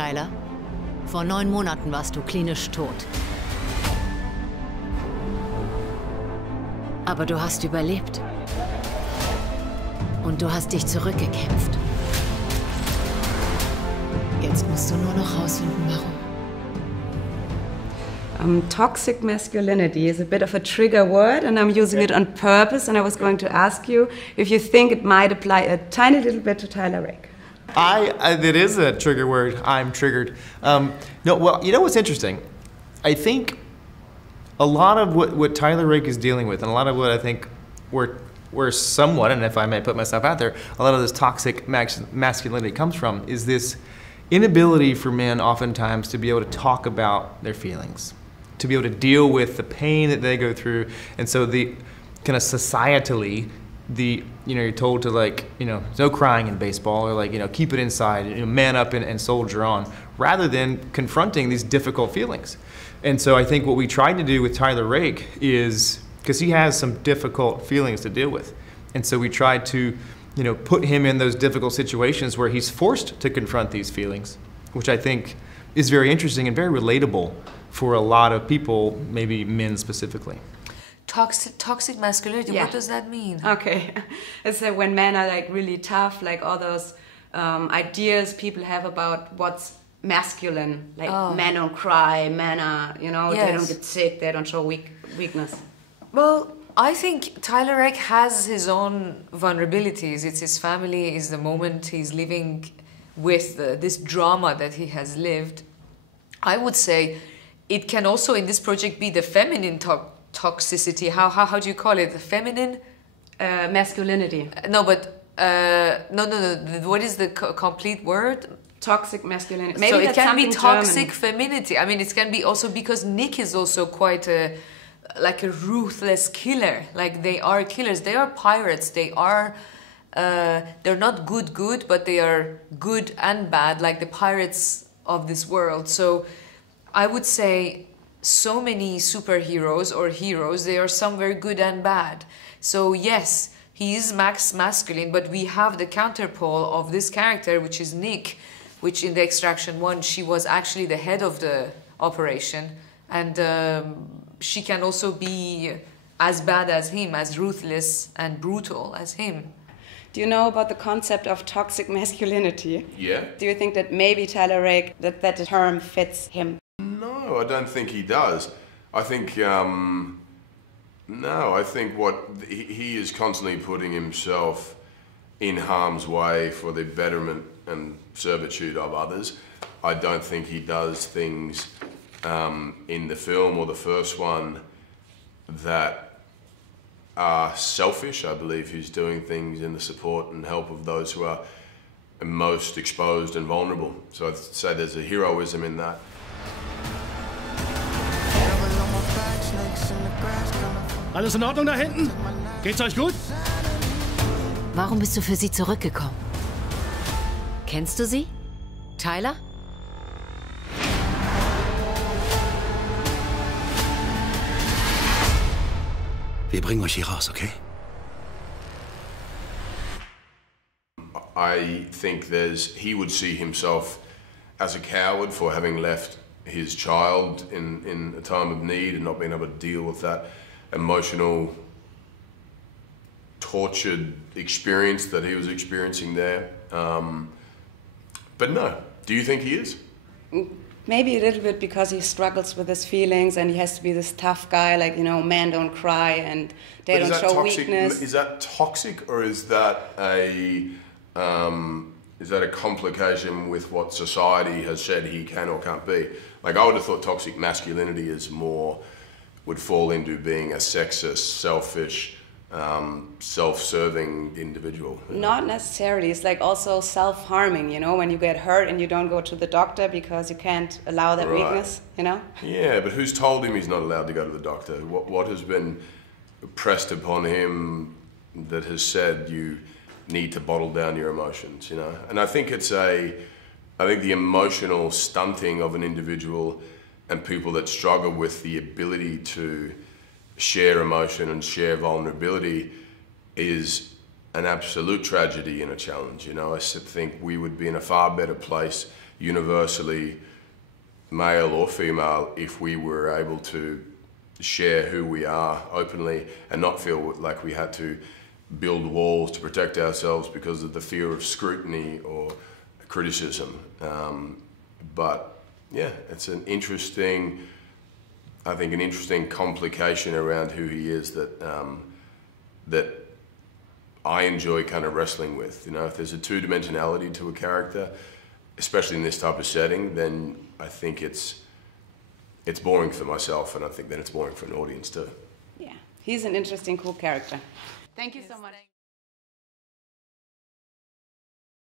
Tyler. Vor 9 Monaten warst du klinisch tot. Aber du hast überlebt. Und du hast dich zurückgekämpft. Jetzt musst du nur noch rausfinden, warum. Toxic masculinity is a bit of a trigger word, and I'm using it on purpose, and I was going to ask you if you think it might apply a tiny little bit to Tyler Rake. It is a trigger word. I'm triggered. No, well, you know what's interesting? I think a lot of what Tyler Rake is dealing with, and a lot of what I think we're somewhat, and if I may put myself out there, a lot of this toxic masculinity comes from, is this inability for men oftentimes to be able to talk about their feelings, to be able to deal with the pain that they go through. And so the kind of societally, you're told to, like, no crying in baseball, or, like, keep it inside, man up and soldier on, rather than confronting these difficult feelings. And so I think what we tried to do with Tyler Rake is, because he has some difficult feelings to deal with, and so we tried to put him in those difficult situations where he's forced to confront these feelings, which I think is very interesting and very relatable for a lot of people, maybe men specifically. Toxic masculinity, yeah. What does that mean? Okay, it's when men are like really tough, like all those ideas people have about what's masculine, like men don't cry, men are, yes. They don't get sick, they don't show weakness. Well, I think Tyler Rake has his own vulnerabilities. It's his family, it's the moment he's living with this drama that he has lived. I would say it can also in this project be the feminine toxicity. How do you call it? The feminine? Masculinity. No, but no. What is the complete word? Toxic masculinity. Maybe so it can be toxic German. femininity. I mean, it can be also because Nick is also quite like a ruthless killer. Like, they are killers. They are pirates. They are. They're not good, but they are good and bad, like the pirates of this world. So, I would say so many superheroes or heroes, they are some very good and bad. So yes, he is masculine, but we have the counterpole of this character, which is Nick, which in the Extraction 1, she was actually the head of the operation. And she can also be as bad as him, as ruthless and brutal as him. Do you know about the concept of toxic masculinity? Yeah. Do you think that maybe Tyler Rake, that term fits him? No, I don't think he does. I think, no, I think he is constantly putting himself in harm's way for the betterment and servitude of others. I don't think he does things in the film or the first one that are selfish. I believe he's doing things in the support and help of those who are most exposed and vulnerable. So I'd say there's a heroism in that. Alles in Ordnung da hinten? Geht's euch gut? Warum bist du für sie zurückgekommen? Kennst du sie? Tyler? Wir bringen euch hier raus, okay? I think he would see himself as a coward for having left his child in a time of need and not being able to deal with that emotional, tortured experience that he was experiencing there. But no, do you think he is? Maybe a little bit because he struggles with his feelings and he has to be this tough guy, like, men don't cry and they don't show weakness. Is that toxic, or is that a complication with what society has said he can or can't be? Like, I would have thought toxic masculinity would fall into being a sexist, selfish, self-serving individual. Not necessarily. It's like also self-harming, when you get hurt and you don't go to the doctor because you can't allow that weakness, Yeah, but who's told him he's not allowed to go to the doctor? What has been pressed upon him that has said you need to bottle down your emotions, And I think I think the emotional stunting of an individual and people that struggle with the ability to share emotion and share vulnerability is an absolute tragedy and a challenge. I think we would be in a far better place universally male or female if we were able to share who we are openly and not feel like we had to build walls to protect ourselves because of the fear of scrutiny or criticism. But yeah, it's an interesting, I think an interesting complication around who he is that that I enjoy kind of wrestling with. You know, if there's a two-dimensionality to a character, especially in this type of setting, then I think it's boring for myself, and I think then it's boring for an audience too. Yeah, he's an interesting, cool character. Thank you so much.